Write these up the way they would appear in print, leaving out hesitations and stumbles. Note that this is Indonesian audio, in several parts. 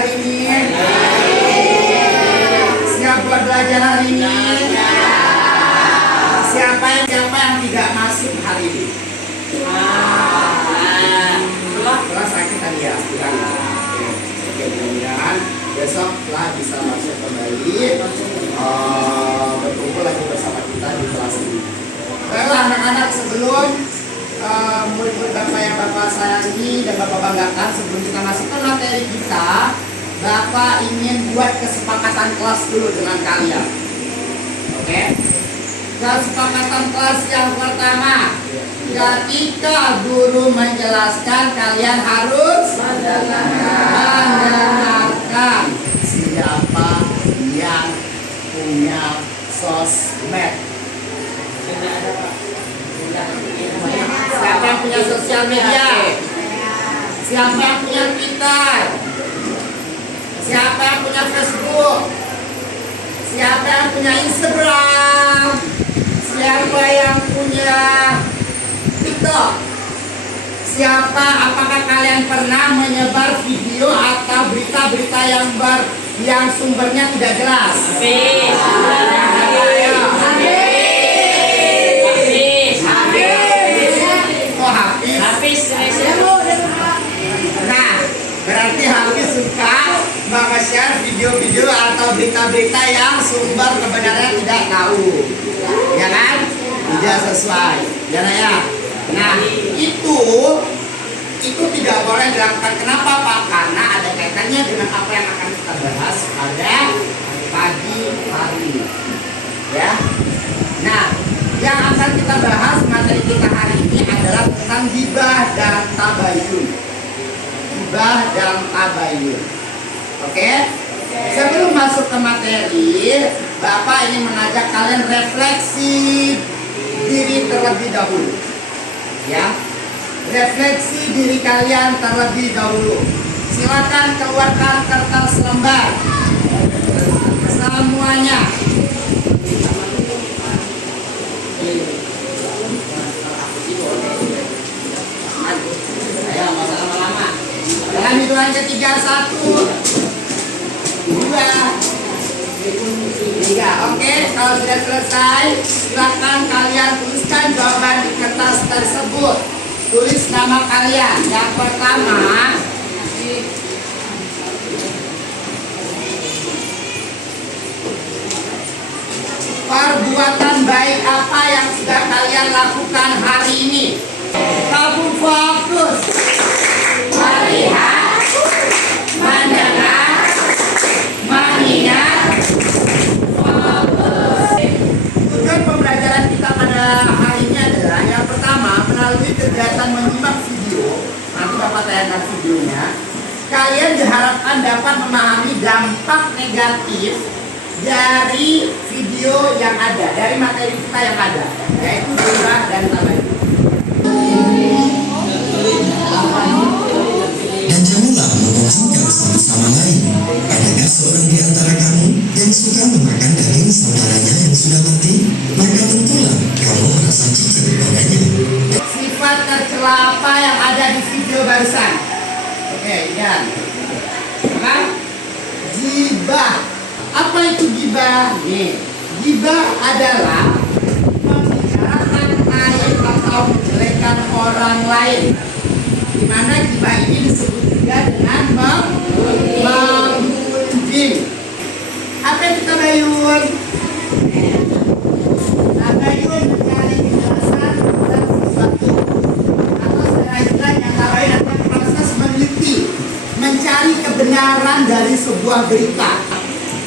hari ini? Siap buat belajar hari ini? Siapa yang tidak masuk hari ini? Setelah sakit tadi ya, Oke, mudah-mudahan besok telah bisa masuk kembali, berkumpul lagi bersama kita di kelas ini. Baiklah anak-anak, sebelum murid-murid Bapak yang Bapak sayangi dan Bapak banggakan, sebelum kita masuk ke materi kita, Bapak ingin buat kesepakatan kelas dulu dengan kalian. Oke? Kesepakatan kelas yang pertama, ketika guru menjelaskan, kalian harus mendengarkan. Siapa yang punya sosmed? Siapa yang punya sosial media? Siapa yang punya Twitter? Siapa yang punya Facebook? Siapa yang punya Instagram? Siapa yang punya TikTok? Apakah kalian pernah menyebar video atau berita-berita yang sumbernya tidak jelas? Nah, berarti Hafiz suka nge-share video-video atau berita-berita yang sumber kebenarannya tidak tahu, ya kan? Tidak sesuai, ya. Nah, itu tidak boleh dilakukan. Kenapa, Pak? Karena ada kaitannya dengan apa yang akan kita bahas pada pagi hari ini, ya. Nah, yang akan kita bahas materi kita hari ini adalah tentang ghibah dan tabayun. Ghibah dan tabayun. Oke? Sebelum masuk ke materi, Bapak ingin mengajak kalian refleksi diri terlebih dahulu. Ya. Refleksi diri kalian terlebih dahulu. Silakan keluarkan kertas lembar. Semuanya. Dalam hitungan ketiga, 1, 2, 3. Oke, kalau sudah selesai, silakan kalian tuliskan jawaban di kertas tersebut. Tulis nama kalian. Yang pertama, perbuatan baik apa yang sudah kalian lakukan hari ini? Kamu fokus. Melihat, mendengar, mengingat, fokus. Tujuan pembelajaran kita pada hari ini adalah yang pertama, melalui kegiatan menyimak video. Nanti Bapak tayangkan videonya. Kalian diharapkan dapat memahami dampak negatif dari video yang ada, dari materi kita yang ada, yaitu ghibah dan tabayun. Dan janganlah mengkonsumsi satu sama lain. Adakah seorang di antara kamu yang suka memakan daging saudaranya yang sudah mati? Maka tentulah kamu merasa jijik padanya. Sifat tercela apa yang ada di video barusan? Oke, lihat. Kan? Ghibah. Apa itu ghibah? Nih, ghibah adalah membicarakan aib atau menjelekan orang lain. Di mana ghibah ini disebut juga dengan menggunjing. Apa itu tabayun? Tabayun mencari kejelasan tentang sesuatu, atau secara tabayun adalah proses meneliti, mencari kebenaran dari sebuah berita.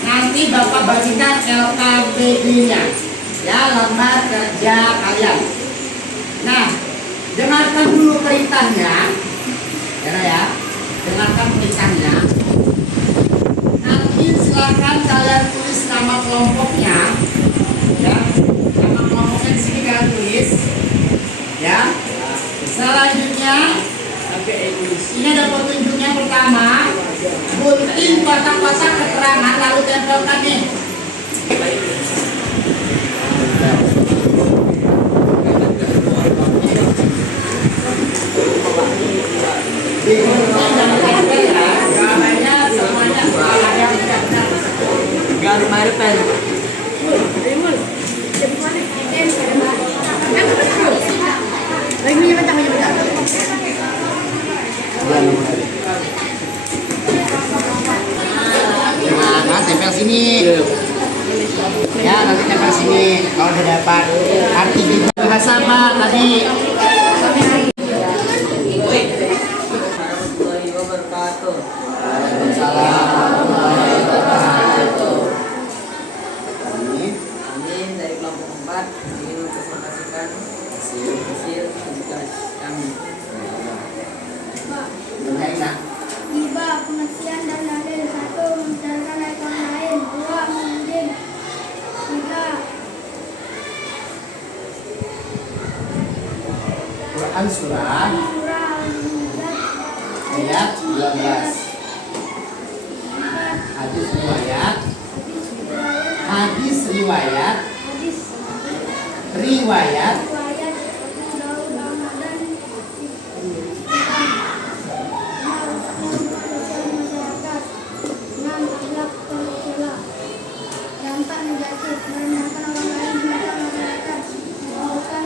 Nanti Bapak bagikan LKBI-nya, ya, lembar kerja kalian. Nah, dengarkan dulu perintahnya, ya. Dengarkan perintahnya. Nanti silakan kalian tulis nama kelompoknya, ya. Nama kelompoknya di sini kalian tulis, ya. Selanjutnya, ini ada petunjuknya. Pertama, gunting kotak-kotak keterangan lalu tempelkan nih. Di gunting jangan tempel ya. Jawabannya semuanya harapan. Nah, tempel sini. Ya, nanti tempel sini. Kalau udah dapat arti gitu. Bahasa apa tadi? Warahmatullahi wabarakatuh. Amin. Dari kelompok 4 ingin mempresentasikan hasil tugas kami. Benar. Tiba pengisian dan dalil. 1. Membicarakan ayat orang lain. 2. Mengunjing. 3. Quran surah Surah Al-Muzad ayat 12. 4. Hadis riwayat. Hadis riwayat Hadis riwayat. riwayat Riwayat. Abu Daud Ahmad dan masyarakat. 6. Akhlak tercela. Dampak negatif merendahkan orang lain di mata masyarakat. Melakukan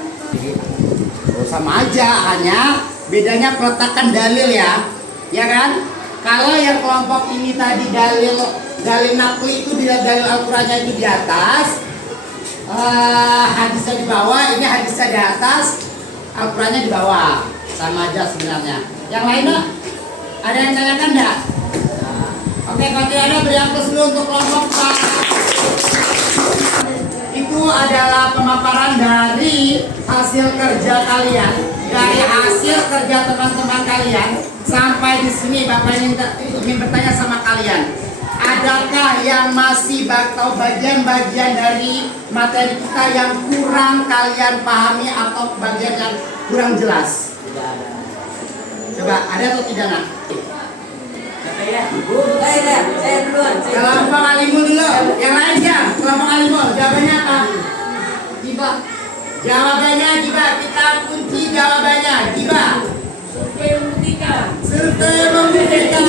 Oh, sama aja, hanya bedanya peletakan dalil ya. Ya kan? Kalau yang kelompok ini tadi dalil nakli itu di dalil Al-Qur'annya itu di atas, hadisnya di bawah, ini hadisnya di atas, Al-Qur'annya di bawah. Sama aja sebenarnya. Yang lainnya ada yang tanyakan enggak? Oke, kalau tidak ada beri aplaus dulu untuk kelompok Pak. Itu adalah pemaparan dari hasil kerja kalian, dari hasil kerja teman-teman kalian. Sampai di sini Bapak ingin bertanya sama kalian, adakah yang masih tahu bagian-bagian dari materi kita yang kurang kalian pahami atau bagian yang kurang jelas? Tidak ada. Coba ada atau tidak nak? Siapa ya? Bu, saya duluan. Kelompok Alimul dulu, yang lainnya kelompok Alimul, jawabannya apa? Tiba. Jawabannya Jiba, kita kunci jawabannya Jiba. Survei membuktikan. Survei membuktikan.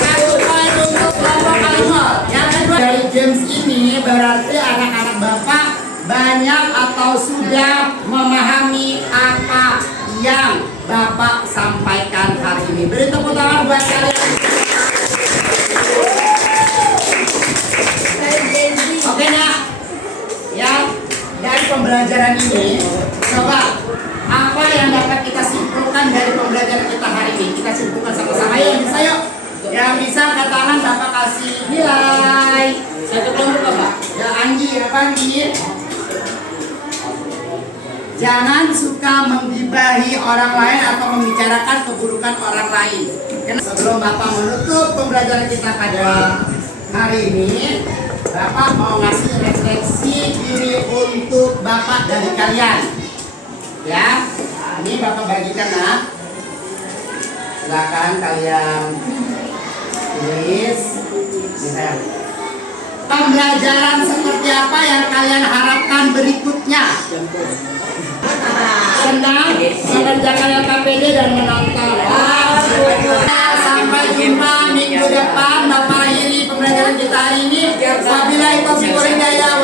Satu poin untuk kelompok Alimul. Yang kedua dari James ini berarti anak-anak Bapak banyak atau sudah memahami apa yang Bapak sampaikan hari ini. Beri tepuk tangan buat kalian. Oke nak, ya dari pembelajaran ini, coba apa yang dapat kita simpulkan dari pembelajaran kita hari ini? Kita simpulkan sama-sama. Ayo, bisa yuk. Yang bisa angkat tangan Bapak kasih nilai. Satu kelompok apa? Ya Anggi, apa Anggi? Jangan suka menggibahi orang lain atau membicarakan keburukan orang lain. Sebelum Bapak menutup pembelajaran kita pada hari ini, Bapak mau ngasih refleksi diri untuk Bapak dari kalian. Ya, ini Bapak bagikan nak. Silakan kalian tulis. Misalnya, pembelajaran seperti apa yang kalian harapkan berikutnya? Senang mengerjakan LKPD dan menonton. Sampai jumpa minggu depan. Bapak akhiri pembelajaran kita hari ini. Wabillahi taufiq wal hidayah.